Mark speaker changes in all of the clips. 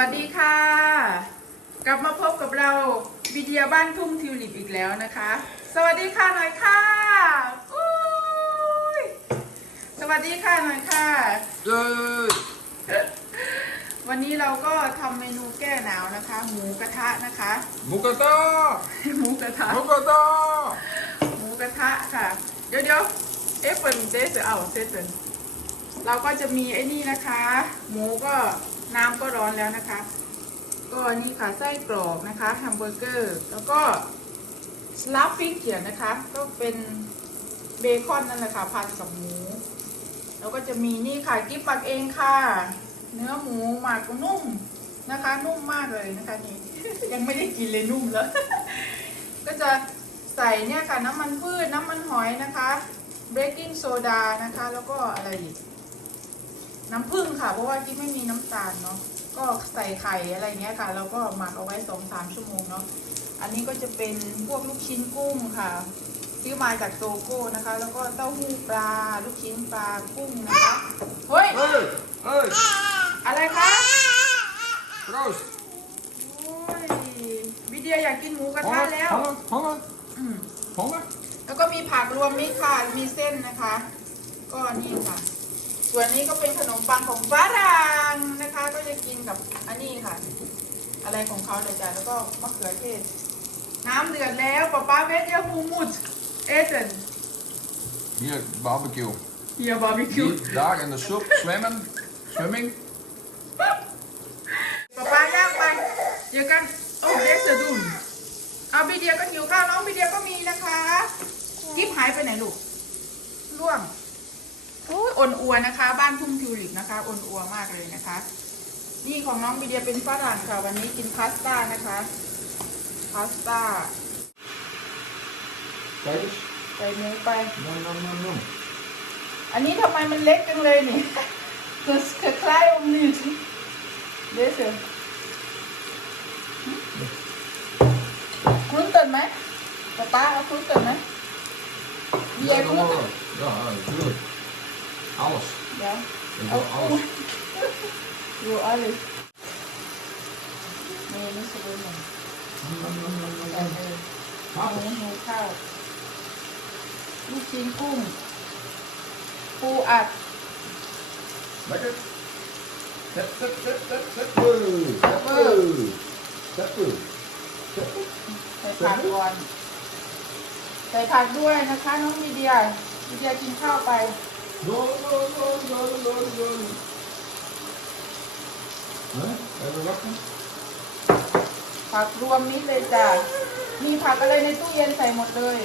Speaker 1: วัสดีค่ะ กลับมาพบกับเราวิดีโอบ้านทุ่งทิวลิปอีกแล้วนะคะ สวัสดีค่ะหน่อยค่ะอุ้ยสวัสดีค่ะหน่อยค่ะ
Speaker 2: เย้
Speaker 1: วันนี้เราก็ทำเมนูแก้หนาวนะคะ หมูกระทะนะคะ
Speaker 2: หมูกระทะ
Speaker 1: หมูกระทะ
Speaker 2: หมูกระทะ
Speaker 1: หมูกระทะค่ะ เดี๋ยวเดี๋ยวเอ๊ะเปิดเจ๊เสือเอาเจ๊เสือเราก็จะมีไอ้นี่นะคะ หมูก็ น้ำก็ร้อนแล้วนะคะ ก็นี่ค่ะไส้กรอกนะคะแฮมเบอร์เกอร์แล้วก็สลัฟฟิงเขียนนะคะ ก็เป็นเบคอนนั่นแหละค่ะพันกับหมู แล้วก็จะมีนี่ค่ะกิ๊บหมักเองค่ะ เนื้อหมูหมักนุ่มนะคะ นุ่มมากเลยนะคะนี่ยังไม่ได้กินเลยนุ่มแล้ว ก็จะใส่เนี่ยค่ะน้ำมันพืชน้ำมันหอยนะคะเบกกิ้งโซดานะคะ แล้วก็อะไรอีก น้ำผึ้งค่ะ เพราะว่ากิ๊บไม่มีน้ำตาลเนาะก็ใส่ไข่อะไรเงี้ยค่ะ แล้วก็หมักเอาไว้สองสามชั่วโมงเนาะอันนี้ก็จะเป็นพวกลูกชิ้นกุ้งค่ะซื้อมาจากโตโก้นะคะ แล้วก็เต้าหู้ปลาลูกชิ้นปลากุ้งนะคะเฮ้ย
Speaker 2: เฮ้ยเฮ้ย
Speaker 1: อะไรคะ
Speaker 2: โรส
Speaker 1: โอ้ยวิเดียอยากกินหมูกระ
Speaker 2: ห้อง
Speaker 1: ทะ
Speaker 2: ละ
Speaker 1: แล้ว
Speaker 2: ห้องละห้องละ
Speaker 1: อืม
Speaker 2: ห้องละ
Speaker 1: แล้วก็มีผักรวมมิตรค่ะมีเส้นนะคะ ก็นี่ค่ะ ส่วนนี้ก็เป็นขนมปังของฝรั่งนะคะ ก็จะกินกับอันนี้ค่ะ อะไรของเขาเดี๋ยวจ้ะแล้วก็มะเขือเทศ น้ำเดือดแล้วป๊าป๊าเวทเยฮูมุดเอเดน
Speaker 2: Hier, barbecue.
Speaker 1: เฮียบาร์บีคิว
Speaker 2: Die daar in de soep zwemmen. Swimming.
Speaker 1: ป๊าป๊าย่างไป เดี๋ยวกันโอ้เดสจะดุนเอาบีเดียก็หิวข้าวน้องบีเดียก็มีนะคะ กิฟหายไปไหนลูกร่วง โอ้ยอ่อนอัวนะคะ บ้านทุ่งทิวลิปนะคะอ่อนอัวมากเลยนะคะ นี่ของน้องบีเดียเป็นฝรั่งค่ะ วันนี้กินพาสต้านะคะพาสต้า
Speaker 2: Kijk eens.
Speaker 1: ใส่หมูไป
Speaker 2: Nom, nom, nom, nom.
Speaker 1: อันนี้ทำไมมันเล็กจังเลยนี่คือคล้ายๆอมนิวสิเดยวเสือคลุ้นตื่นไหมป๊าป๊าเอาคลุ้นตื่นไหมเบีย
Speaker 2: Ja,
Speaker 1: ร์คลุ้น
Speaker 2: normaal. Ja, ja, natuurlijk. Alles.
Speaker 1: เดี๋ยว
Speaker 2: Ik wil alles.
Speaker 1: ดูอะไรนี่นี่สวยหน่อย
Speaker 2: Nom, nom, nom, nom, nom,
Speaker 1: ใส่
Speaker 2: nom.
Speaker 1: เลยหมู
Speaker 2: Hapjes.
Speaker 1: หมูข้าวลูกชิ้นกุ้งปูอัด
Speaker 2: Lekker. Zet, zet, zet, zet, zet. Zet, zet. Zet. Zet.
Speaker 1: ใส่ผักก่อนใส่ผักด้วยนะคะน้องมีเดียมีเดียกินข้าวไป
Speaker 2: No, no, no, no, no, no. Huh? Even wachten.
Speaker 1: ผักรวมมิตรเลยจ้ะ มีผักอะไรในตู้เย็นใส่หมดเลย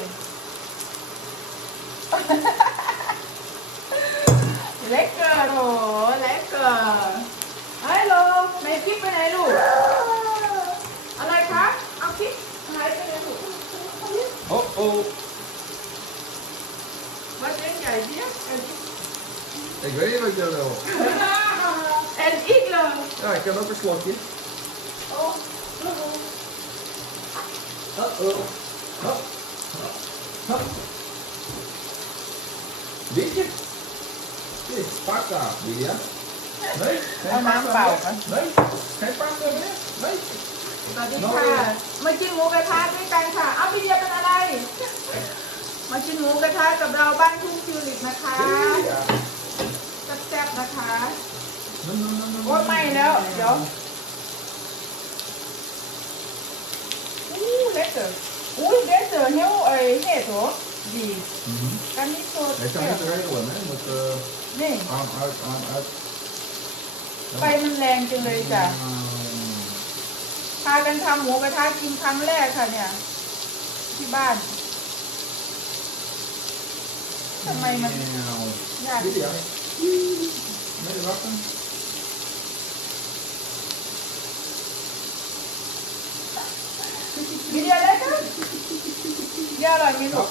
Speaker 1: เล็กเกอร์โหเล็กเกอร์ฮัลโหลไหนคลิปไปไหนลูก อะไรคะ เอาคลิปหายไปไหนลูก
Speaker 2: Oh, oh.
Speaker 1: วัด เล่นใหญ่เบี้ยเอ็น
Speaker 2: Ik weet niet wat jij wil.
Speaker 1: เอ็นอีกเลย
Speaker 2: Ja, ik kan ook een slokje.
Speaker 1: โอ้โห
Speaker 2: Uh oh. Hop. Hop. Weet je? Dit, pasta, Lydia. Nee, geen
Speaker 1: Oh, naam
Speaker 2: pasta
Speaker 1: bouwen.
Speaker 2: meer. Nee, geen pasta meer. Nee.
Speaker 1: สวัสดีค่ะ มากินหมูกระทะด้วยกันค่ะ เอาพี่เดียเป็นอะไร มากินหมูกระทะกับเราบ้านทุ่งทิวลิปนะคะ
Speaker 2: Lydia.
Speaker 1: แซ่บๆนะคะ
Speaker 2: No, no, no, no, no,
Speaker 1: โอ้ยไม่แล้ว เดี๋ยวอู้เล็กเตอร์อู้เล็กเตอร์เฮี้ยวไอ้เฮ็ดโถดี
Speaker 2: Mhm.
Speaker 1: กันนี่โซ
Speaker 2: Hij kan niet regelen, hè? Met uh,
Speaker 1: นี่
Speaker 2: arm uit, arm uit.
Speaker 1: ไฟมันแรงจังเลยจ้ะ
Speaker 2: Mm.
Speaker 1: พากันทำหมูกระทะกินครั้งแรกค่ะเนี่ย ที่บ้าน ทำไมมันยาก
Speaker 2: Lydia. Nee, wachten.
Speaker 1: มีเดียเล็กนเดียอร่อยไหมลูก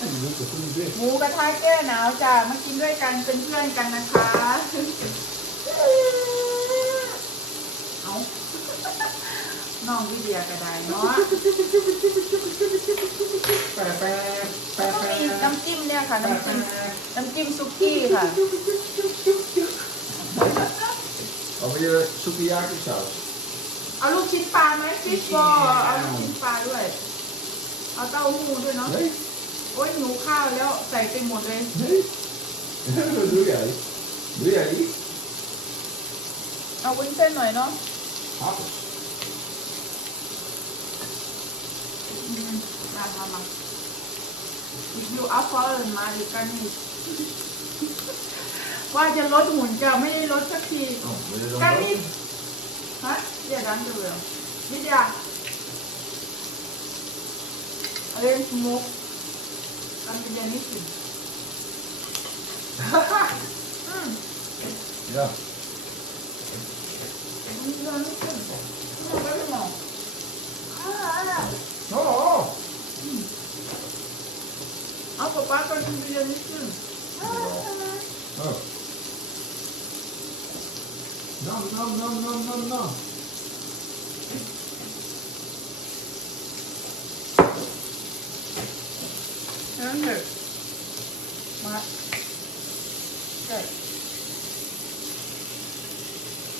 Speaker 2: Die doet het goed dicht.
Speaker 1: หมูกระทะแก้หนาวจ้ะมากินด้วยกันเป็นเพื่อนกันนะคะ เอา น้องวิเดียก็ได้เนาะ
Speaker 2: Pep, pep,
Speaker 1: แล้ว
Speaker 2: pep,
Speaker 1: ก็มี
Speaker 2: pep.
Speaker 1: น้ำจิ้มเนี่ยค่ะ น้ำจิ้ม
Speaker 2: Pep, pep.
Speaker 1: น้ำจิ้มซุกี้ค่ะ
Speaker 2: Oh, Of wil je sukiyaki saus?
Speaker 1: เอาลูกชิ้นปลาไหมฟิชบอลเอาลูกชิ้นปลาด้วย เอาเต้าหู้ด้วยเนาะ
Speaker 2: Nee?
Speaker 1: โอ้ยหนูข้าวแล้วใส่ไปหมดเลย
Speaker 2: Nee? Wat doe jij? Doe jij niet?
Speaker 1: เอาวุ้นเส้นหน่อยเนาะ
Speaker 2: Appels.
Speaker 1: อื มมาทำมาอีกอยู่อัพฟอร์นมาอีกกันนี่ว่าจะลดหุ่นจะไม่ได้ลดสักที
Speaker 2: Oh, wil je dan
Speaker 1: Kan
Speaker 2: ook?
Speaker 1: niet. ฮะเดี๋ยวดันดูเลยวิทยาอะไรสมุกกันเป็นยังไม่กินอืม
Speaker 2: Ja.
Speaker 1: มันยังไnam,
Speaker 2: nam, nam.
Speaker 1: นั่นเลยมาใช่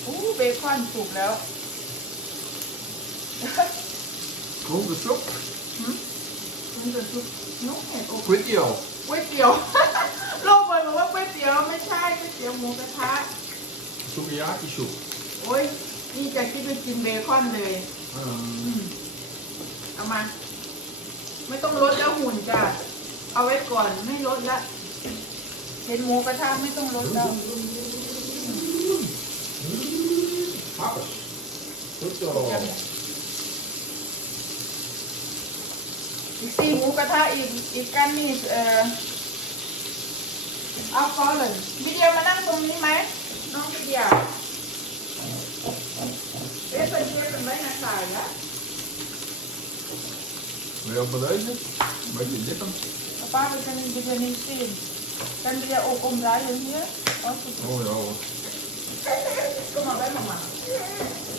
Speaker 1: โอ้เบคอนสุกแล้ว
Speaker 2: Groentesoep.
Speaker 1: มั นจะสุกน้องเห็ดโอ้
Speaker 2: Kwijtjel.
Speaker 1: ก๋วยเตี๋ยว โลกมันบอกว่าก๋วยเตี๋ยวไม่ใช่ก๋วยเตี๋ยวหมูกระทะ
Speaker 2: Sukiyaki soep.
Speaker 1: โอ้ยนี่จะคิดไปกินเบคอนเลยอื
Speaker 2: Um,
Speaker 1: มเอามา ไม่ต้องลดแล้วหุ่นจ้ะเอาไว้ก่อนไม่ลดละเห็นหมูกระทะไม่ต้องลดแล้ว
Speaker 2: appels. Goed zo.
Speaker 1: อีกสี่หมูกระทะอีกอีกกันนี่เอ่อเอาฟอเลยวิเดียมานั่งตรงนี้ไหมน้องวิเดียเอ๊ะเป็นเดียเป็นไว้นะสายละ
Speaker 2: Wil je ook wel deze? Een beetje dippen.
Speaker 1: Papa, we zijn in de niet zien. Kan je ook omdraaien hier? Als het...
Speaker 2: Oh ja hoor.
Speaker 1: Kom maar bij mama.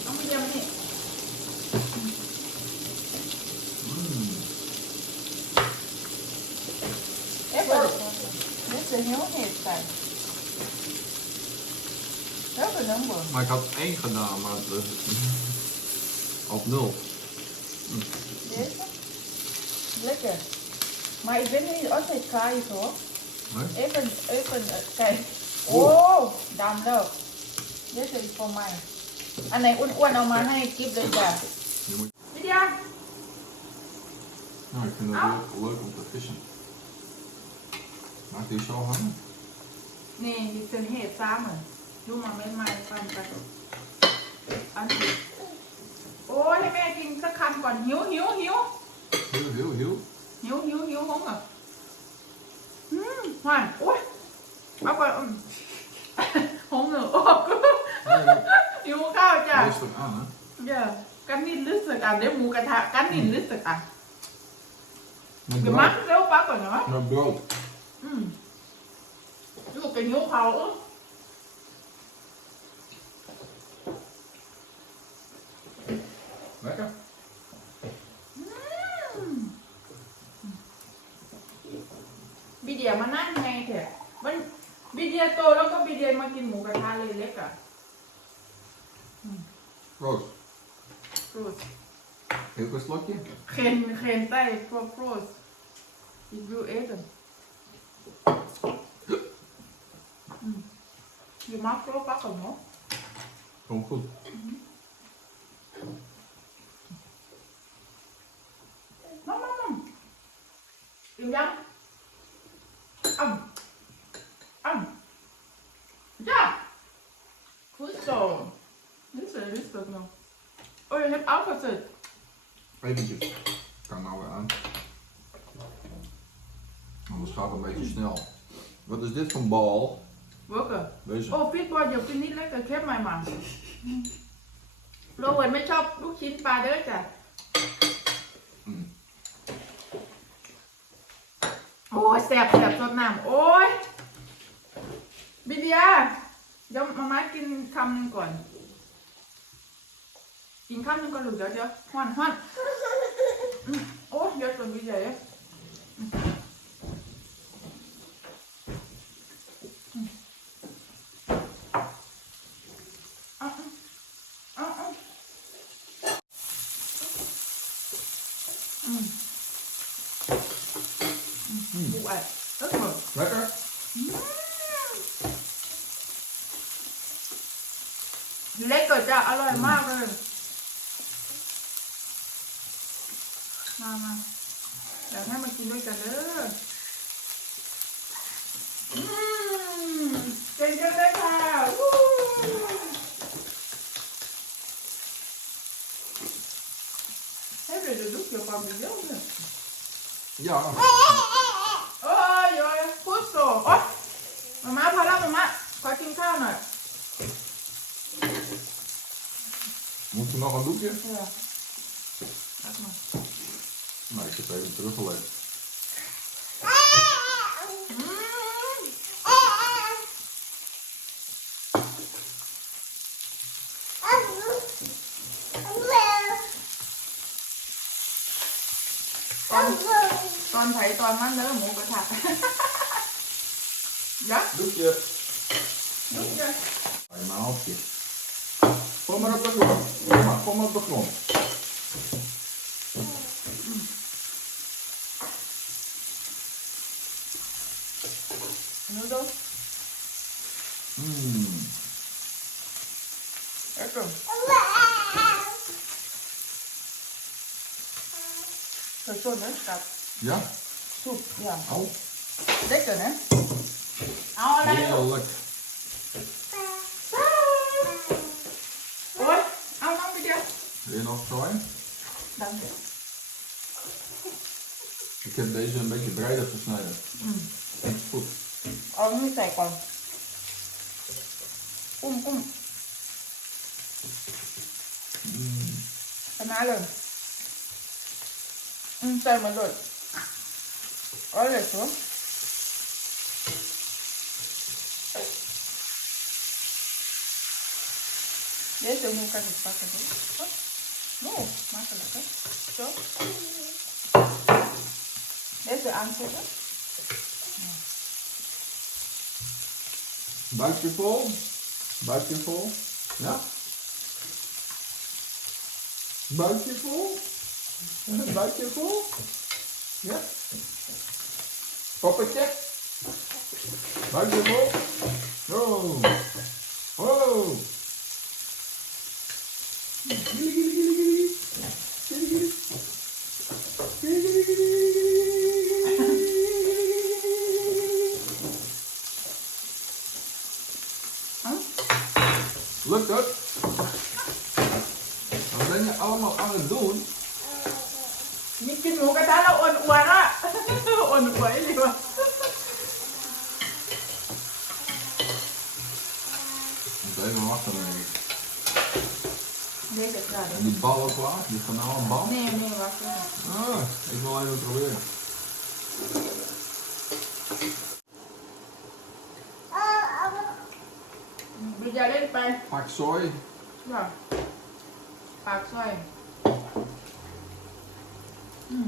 Speaker 1: Dan moet je hem niet. er heel heet zijn. Dat is een nummer.
Speaker 2: Maar ik had één gedaan, maar het is op nul.
Speaker 1: Deze? Lekker. Maar ik ben niet altijd kaai hoor.
Speaker 2: Nee?
Speaker 1: Even, even, eh, kijk. Oh, dan wel. Dit is voor mij. Ah, en oh, oh, nou, ik moet oen al
Speaker 2: maar hij
Speaker 1: kiep dit daar. Ja.
Speaker 2: Nou, ik vind het leuk om te vissen. Maak die zo hangen.
Speaker 1: นี่ดิฉันเหตุซ้ำเหมือนดูมาไม่ไม่ฟันไปอันนี้โอ้ยให้แม่กินสักคำก่อนหิวหิวหิว
Speaker 2: Heel, heel, heel.
Speaker 1: หิวหิวหิวห้องเหรออืมหวานโอ้ยเอาก่อนอืมห้องเหนือออก
Speaker 2: Nee, dat
Speaker 1: หิวข้าวจ้ะ
Speaker 2: rustig aan, hè.
Speaker 1: เดี๋ยวกันนินรู้สึกอะเดี๋ยวหมูกระทะกันนินรู้สึกอะ
Speaker 2: Met
Speaker 1: เดี๋ยวมัด
Speaker 2: brood.
Speaker 1: เร็วปั๊บก่อนนะ
Speaker 2: Met brood.
Speaker 1: อืมลูกกับหิวเขาเออ
Speaker 2: Lekker.
Speaker 1: บีเดียมานั่งไงเถอะมันบีเดียโตแล้วก็บีเดียมากินหมูกระทะเลยเล็กอะ
Speaker 2: Proost.
Speaker 1: ฟรุต
Speaker 2: Heel klein slokje.
Speaker 1: เคนเคนใต้
Speaker 2: Gewoon goed.
Speaker 1: Mam 너무 크. ja, ja, ja, 암. 야! 그랬어. is dat nou? Oh, je hebt afgezet. Even.
Speaker 2: Ik kan nou weer aan. Anders gaat het een beetje snel. Wat is dit voor een bal?
Speaker 1: Welke? วิร์กอะ
Speaker 2: Deze.
Speaker 1: โอ้พี่บอลเดี๋ยวกินนิดเล็กกับแคบใหม่มาโรเวิร์ตไม่ชอบลูกชิ้นปลาเด้อจ้ะ
Speaker 2: อืม
Speaker 1: โอ้ยแสบแสบสดน้ำโอ้ยบิเดียเดี๋ยวมาม่ากินคำหนึงก่อน กินคำหนึงก่อนลูกเดี๋ยวเดี๋ยวห้อนห้อนอืมโอ้ยเดี๋ยวตัวบิเดียเดี๋ยวอืมอืมเอาอืม เล็กก็จะอร่อยมากเลย มามาเดี๋ยวให้มากินด้วยกันเด้ออืมเก่งจังเลยค่ะวู้เฮ้ยเดี๋ยวดูเกี่ยวกับเยอะเลย
Speaker 2: Ja.
Speaker 1: โอ้ยโอ้ยพูดโซ่โ Moet
Speaker 2: er nog een doekje?
Speaker 1: Ja. Laat maar.
Speaker 2: Maar ik zit even teruggelegd.
Speaker 1: Con, thấy toàn mắt nữa muốn cái
Speaker 2: thật
Speaker 1: Dạ? Đúng chưa? Đúng chưa?
Speaker 2: Phải máu kìa Kom maar op de grond. Kom maar, kom maar op de grond.
Speaker 1: Noedel.
Speaker 2: Mmm.
Speaker 1: Lekker. Gezond, hè, schat?
Speaker 2: Ja.
Speaker 1: Soep, ja.
Speaker 2: Au.
Speaker 1: Lekker, hè? Au, lekker.
Speaker 2: Heerlijk. Ik heb deze een beetje breder gesneden. Mm. Goed.
Speaker 1: Oh, nu kijk wel. Kom, kom.
Speaker 2: Mm.
Speaker 1: Kanalen. Mm, zijn maar door. Oh, hoor. Deze moet ik even pakken. Hoor. Oh, makkelijk hè. Zo. Even aanzetten.
Speaker 2: Buikje vol. Buikje vol. Ja? Buikje vol. Buikje vol. Ja? Poppetje. Buikje vol. Oh. Oh. Lukt het? Wat ben je allemaal aan het doen?
Speaker 1: Niet in hoek het alle Ini Onwaili
Speaker 2: wa. Even wachten, denk ik.
Speaker 1: Deze is klaar.
Speaker 2: En die ballen klaar? Die een bal?
Speaker 1: Nee, nee, wacht.
Speaker 2: Ah, ik wil even proberen.
Speaker 1: ไป
Speaker 2: Pak sooi.
Speaker 1: ว่าปากซอยอืม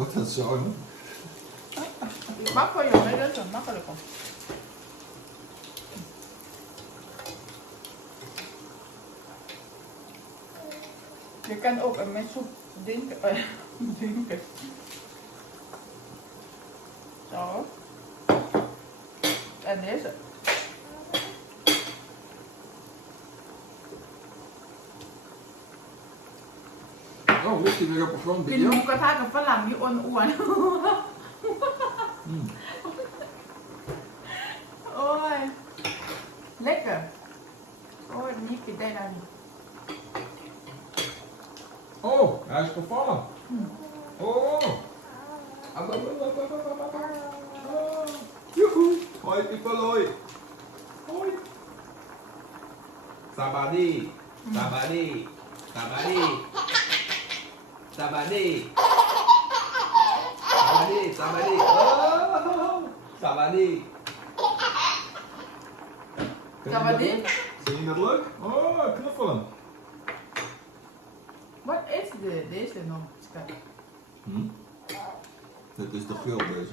Speaker 2: Wat dat zo? hè?
Speaker 1: มักก็อยู่ไม่เรื่องส่วนมากก็เลยก่อนJe kan ook een met soep drinken. eh, drinken. Zo. En deze.
Speaker 2: Oh, ligt hij weer op de grond
Speaker 1: กิ
Speaker 2: bij
Speaker 1: นหมู
Speaker 2: jou?
Speaker 1: กระทะกับฝรั่งนี่อ้วนๆ
Speaker 2: Mm.
Speaker 1: โอ้ย เล็กอะโอ้ยอันนี่ปิดได้แล้วนี่
Speaker 2: Oh, hij is gevallen.
Speaker 1: Hmm.
Speaker 2: Oh. Ah, ah, ah, ah, ah, ah, ah, ah. Oh. Joehoe. Hoi, Pipaloi. Hoi. Sabadi. Sabadi. Sabadi. Sabadi. Sabadi, Sabadi. Oh. Sabadi? leuk? Vind je dat leuk? Oh, knuffelen.
Speaker 1: Wat is dit? Deze nog?
Speaker 2: Hm? Dit is de grill deze.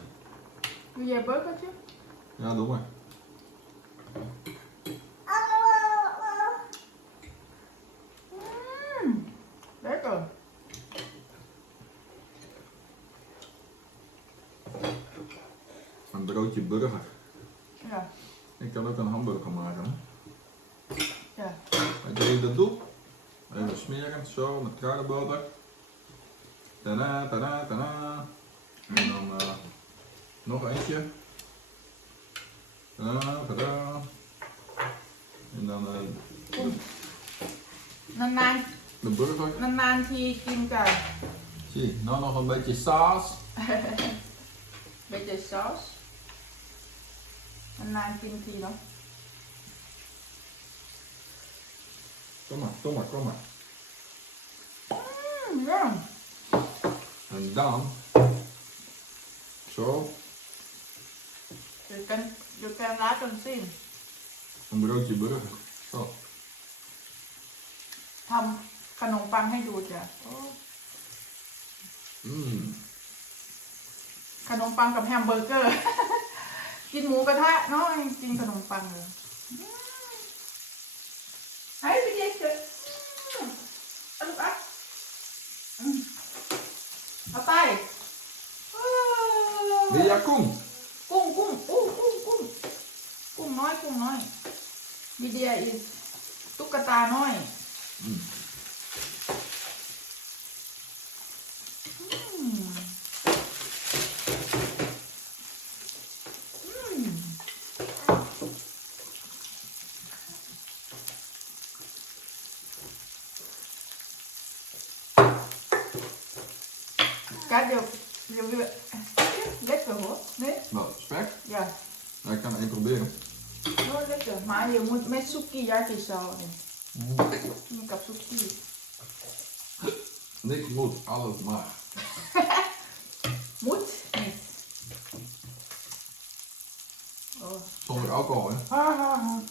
Speaker 1: Wil jij een burgertje?
Speaker 2: Ja, doe maar.
Speaker 1: Mmm, lekker.
Speaker 2: Een broodje burger.
Speaker 1: Ja.
Speaker 2: Ik kan ook een hamburger maken. Hè?
Speaker 1: จ้ะ
Speaker 2: Weet je hoe je dat doet? Even smeren, zo, met kruidenboter. Tada, tada, tada. En dan eh, nog eentje. Tada, tada. En dan eh,
Speaker 1: นาน
Speaker 2: de burger.
Speaker 1: ๆนานๆทีกินจ้ะ
Speaker 2: Zie, nou nog een beetje saus.
Speaker 1: เบเจซอส นานๆกินทีเนาะ
Speaker 2: Kom maar, kom maar, kom maar.
Speaker 1: อืมเรื่อง
Speaker 2: En dan, zo,
Speaker 1: เดี๋ยวกันเดี๋ยวกันร้านกันสิ
Speaker 2: een broodje burger. Zo.
Speaker 1: ทำขนมปังให้ดูจ้ะโอ้
Speaker 2: Mm.
Speaker 1: ขนมปังกับแฮมเบอร์เกอร์ กินหมูกระทะเนาะยังกินขนมปังเลยอืมให้ไปเด็กเถอะอืมเอาลูกอะอืมเอาไปโอ้
Speaker 2: Lia, kom.
Speaker 1: กุ้งกุ้งกุ้งกุ้งกุ้งกุ้งน้อยกุ้งน้อยดีเดียอีตุ๊กตาน้อย
Speaker 2: Mm.
Speaker 1: อื
Speaker 2: Wat, spek?
Speaker 1: Ja.
Speaker 2: Nou, ik kan één proberen.
Speaker 1: Oh, lekker. Maar je moet met sukiyaki zo.
Speaker 2: Mm.
Speaker 1: Ik heb suki.
Speaker 2: Niks moet, alles mag.
Speaker 1: Moet niet. Oh.
Speaker 2: Zonder alcohol, hè?
Speaker 1: Ha, ha, ha.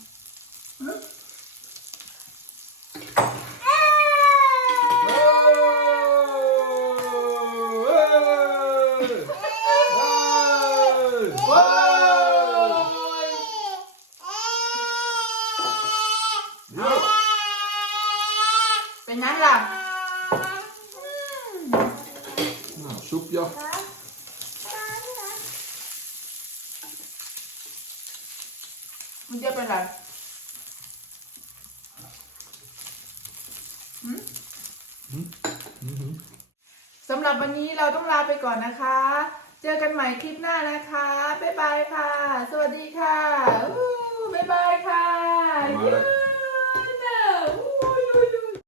Speaker 1: เป็นยังล่ะ
Speaker 2: Nou, soepje.
Speaker 1: มันจะเป็นอะไร
Speaker 2: Mhm.
Speaker 1: สำหรับวันนี้เราต้องลาไปก่อนนะคะ เจอกันใหม่คลิปหน้านะคะ บ๊ายบายค่ะ สวัสดีค่ะอู้บ๊ายบายค่ะ
Speaker 2: Bye.